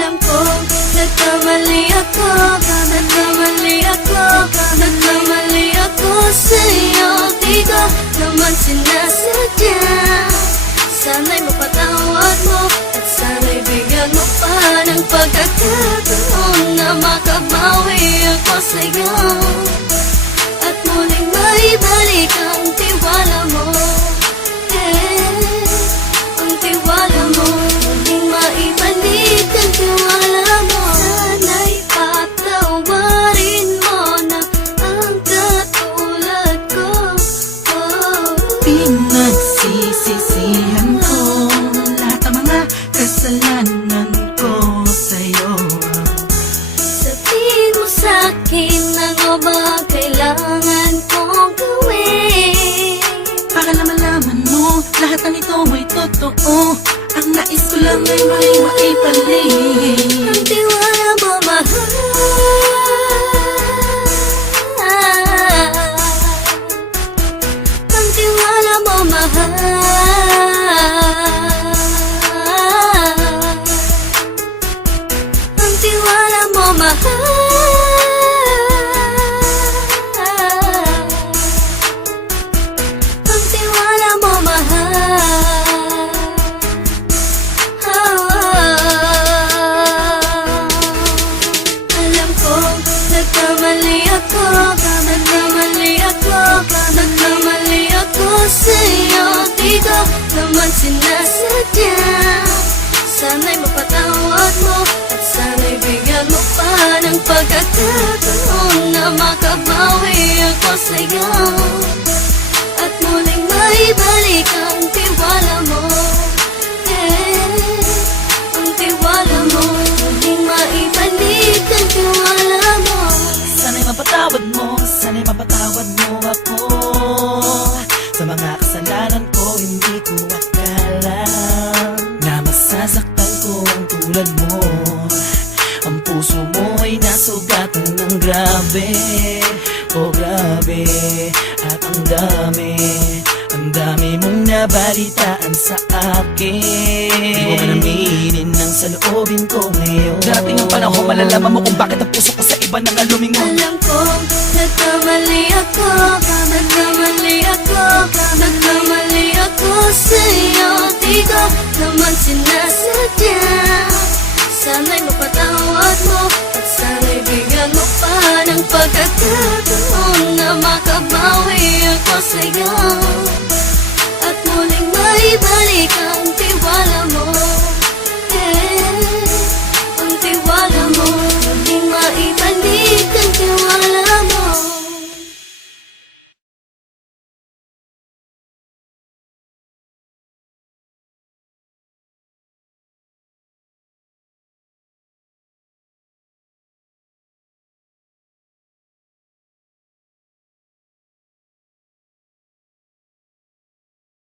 Alam ko, nagkamali ako, nagkamali ako, nagkamali ako sa'yo. Di ko naman sinasadya. Sana'y mapatawad mo at sana'y bigyan mo pa ng pagkakataon na makabawi ako sa'yo at muling maibalik ang tiwala mo. Ang tiwala mo, muling maibalik ang tiwala mo. Sana'y patawarin mo na ang katulad ko. Pinagsisisihan ko lahat ng mga kasalanan ko sa'yo. Sabihin mo sa'kin ano ba kailangan kong gawin Para malaman mo lahat ng ito ay totoo. Ang nais ko lang ay maibalik ang tiwala mo, mahal. Ang tiwala mo, mahal. Ang tiwala mo, mahal. Ang tiwala mo, mahal. Alam ko, nagkamali ako, nagkamali ako, nagkamali ako sa'yo. Di ko naman sinasadya. Sana'y mapatawad mo at sana'y bigyan mo pa ng pagkakataon na makabawi ako sa'yo at muling maibalik ang tiwala mo. Ang tiwala mo, muling maibalik ang tiwala mo. Sana'y mapatawad mo, sana'y mapatawad mo ako sa mga kasalanan ko. Hindi ko akala na masasaktan ko ang tulad mo. Ang puso mo ay nasugatan ng grabe. Oh grabe, at ang dami mong nabalitaan sa akin. Di ko man aminin ang saloobin ko ngayon. Darating ang panahon, malalaman mo kung bakit ang puso ko sa iba nang lumingon. Alam ko, nagkamali ako, nagkamali ako, nagkamali ako sa'yo. Di ko naman sinasadya. Sana'y mapatawad mo at sana'y bigyan mo pa ng pagkakataon na makabawi ako sa'yo